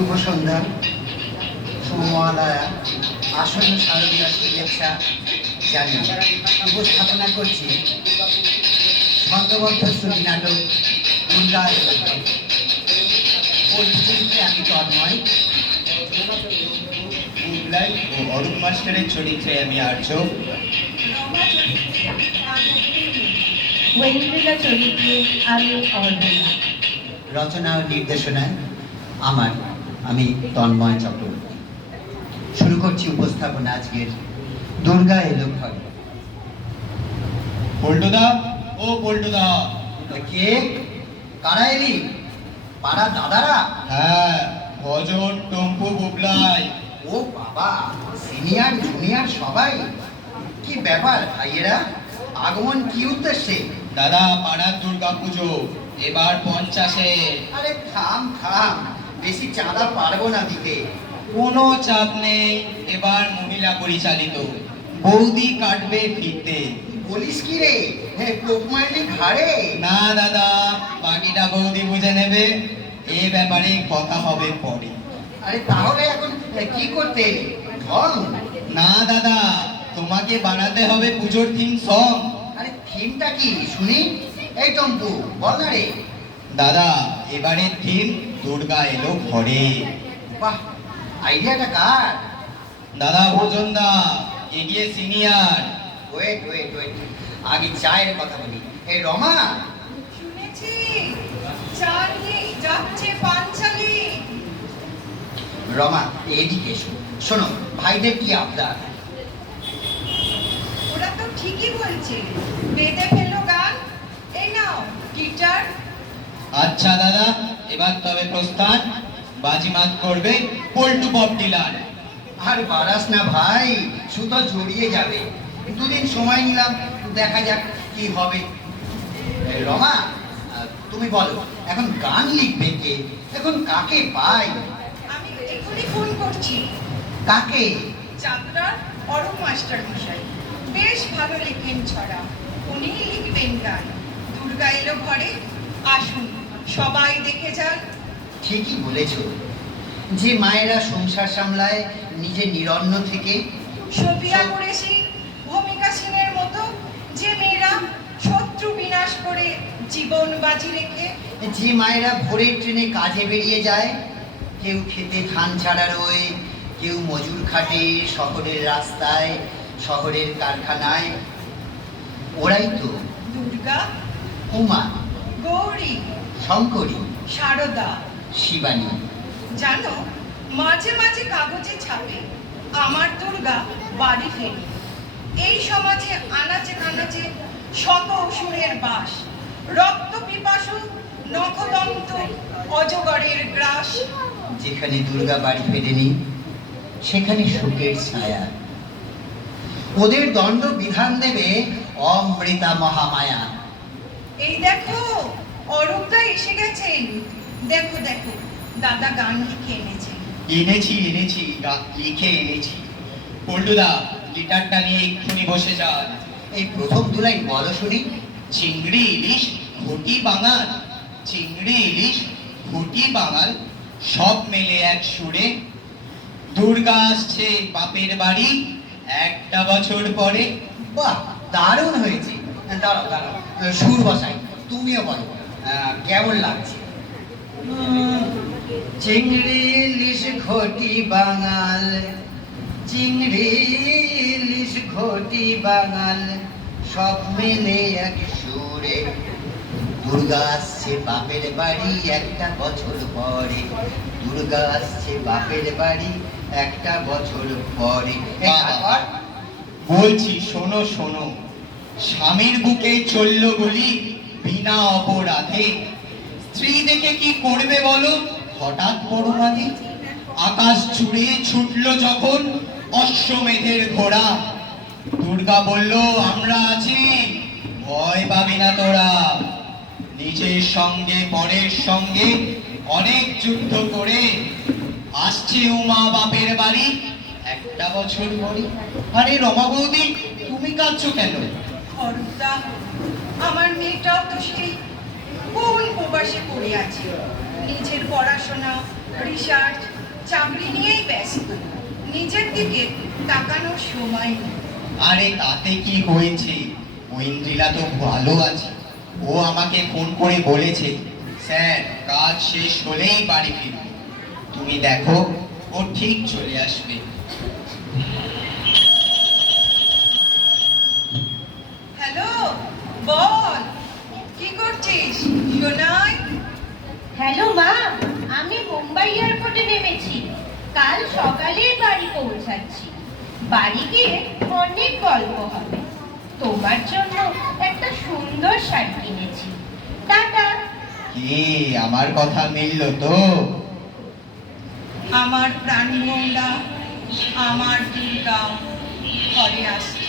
শুভ সন্ধ্যা, শুভমহালয়া, আসন্ন শারদীয়ার শুভেচ্ছা জানিয়ে উপস্থাপনা করছি ছন্দবদ্ধ শ্রুতি নাটক দুর্গা চরিত্রে আমি তন্ময়, মুগলাই ও অরূপ মাস্টারের চরিত্রে আমি আর্য, ওয়েন্দ্রিলা চরিত্রে আমি অর্ধনা। রচনা ও নির্দেশনায় আমি তন্ময় চক্রবর্তী। শুরু করছি উপস্থাপনা আজকের দুর্গা এলো ঘরে। পল্টুদা ও পল্টুদা। কে? কারা এলি? পাড়া দাদারা? হ্যাঁ, ভজন, টম্পু, বুবলাই। ও বাবা, সিনিয়র জুনিয়র সবাই। কি ব্যাপার ভাইয়েরা, আগমন কি উদ্দেশ্যে? দাদা, পাড়ার দুর্গা পুজো এবার 50-এ। আরে থাম, বেশি চাঁদা পারবো না দিতে। কোনো চাপ নেই, এবার মহিলা পরিচালিত। বৌদি কাটবে ফিরতে। বলিস কি রে? হ্যাঁ, কোপ মারলি ঘাড়ে? না দাদা, বাকিটা বৌদি বুঝে নেবে। এ ব্যাপারে কথা হবে পরে। আরে তাহলে এখন কি করতে এলি? ঢং? না দাদা, তোমাকে বানাতে হবে পুজোর থিম সং। আরে থিমটা কি শুনি? এই টম্পু বল না রে। দাদা, এবারের থিম দুর্গা এলো ঘরে। বাহ, আইডিয়াটা কার? দাদা ভোজন দা, এগিয়ে সিনিয়র। ওয়েট, আগে চায়ের কথা বলি। এই রমা, শুনেছি চা নিয়ে যাচ্ছে পাঞ্চালি। রমা এদিকে এসো। শোনো, ভাইদের কি আবদার? ওরা তো ঠিকই বলছে, বেঁধে ফেলো গান। এই নাও গিটার। আচ্ছা দাদা, এবার তবে প্রস্থান। বাজিমাত করবে পল্টু পপ ডিলার। আর বাড়াস না ভাই, সুতো জড়িয়ে যাবে। দুদিন সময় নিলাম, দেখা যাক কি হবে। এই রমা, তুমি বলো, এখন গান লিখবে কে? এখন কাকে পাই? আমি এখনই ফোন করছি। কাকে? চাঁদরার অরূপ মাস্টার মশাই বেশ ভালো লেখেন ছড়া, উনি লিখবেন গান। দুর্গা এলো ঘরে, আসুন সবাই দেখে যান। ঠিকই বলেছ। যে মায়েরা সংসার সামলায় নিজে নিরন্ন থেকে, সফিয়া কুরেশি, ভূমিকা সিংয়ের মতো যে মেয়েরা শত্রু বিনাশ করে জীবন বাজি রেখে, যে মায়েরা ভোরের ট্রেনে কাজে বেরিয়ে যায়, কেউ খেতে ধান ছাড়া রয়ে, কেউ মজুর খাটে শহরের রাস্তায়, শহরের কারখানায়, ওরাই তো দুর্গা, উমা, গৌরী, শঙ্করী, শারদা। শিবানী। জানো, মাঝে মাঝে কাগজে ছাপে আমার দুর্গা বাড়ি ফেরে। এই সমাজে আনাচে কানাচে শত অসুরের বাস, রক্ত পিপাসু নখদন্ত অজগরের গ্রাস। যেখানে দুর্গা বাড়ি ফেরেনি, সেখানে শোকের ছায়া। ওদের দণ্ড বিধান দেবে অমৃতা মহামায়া। এই দেখো, অরূপদা এসে গেছেন। দেখো দেখো, দাদা গান লিখে এনেছেন। এনেছি লিখে এনেছি। পল্টুদা, গিটারটা নিয়ে এক্ষুনি বসে যান। এই প্রথম দুলাই বলো শুনি। চিংড়ি ইলিশ ঘটি বাঙাল, চিংড়ি ইলিশ ঘটি বাঙাল, সব মেলে এক সুরে। দুর্গা আসছে বাপের বাড়ি একটা বছর পরে। বাহ, দারুণ হয়েছে। দাঁড়াও, সুর বসাই, তুমিও বলো কেমন লাগছে। চিংড়ি ইলিশ ঘটি বাঙাল, চিংড়ি ইলিশ ঘটি বাঙাল, সব মেলে এক সুরে। দুর্গা আসছে বাপের বাড়ি একটা বছর পরে, দুর্গা আসছে বাপের বাড়ি একটা বছর পরে। বাবা, বলছি শোনো শোনো, স্বামীর বুকে চলল গুলি বিনা অপরাধে। স্ত্রী দেখে কি করবে বলো হঠাৎ বড় মাঝি। আকাশ জুড়ে ছুটল যখন অশ্বমেধের ঘোড়া, দুর্গা বলল আমরা আছি, ভয় পাবি না তোরা। নিজের সঙ্গে পরের সঙ্গে অনেক যুদ্ধ করে আসছে উমা বাপের বাড়ি একটা বছর পরে। আরে রমা বৌদি, তুমি কাঁদছো কেন? অরূপদা, আমার মেয়েটাও তো সেই কোন প্রবাসে পড়ে আছে, নিজের পড়াশোনা, রিসার্চ, চাকরি নিয়েই ব্যস্ত। নিজের দিকে তাকানোর সময় নেই। আরে তাতে কি হয়েছে, ঐন্দ্রিলা তো ভালো আছে। ও আমাকে ফোন করে বলেছে, স্যার কাজ শেষ হলেই বাড়ি ফিরবে। তুমি দেখো ও ঠিক চলে আসবে। হ্যালো, বল কি করছিস সোনাই? হ্যালো মা, আমি মুম্বাই এয়ারপোর্টে নেমেছি। কাল সকালে বাড়ি পৌঁছাচ্ছি। বাড়ি গিয়ে অনেক গল্প হবে। তোমার জন্য একটা সুন্দর শাড়ি কিনেছি। টাটা। কে আমার কথা মিলল তো? আমার প্রাণমঙ্গলা, আমার দুর্গা ঘরে আসছে।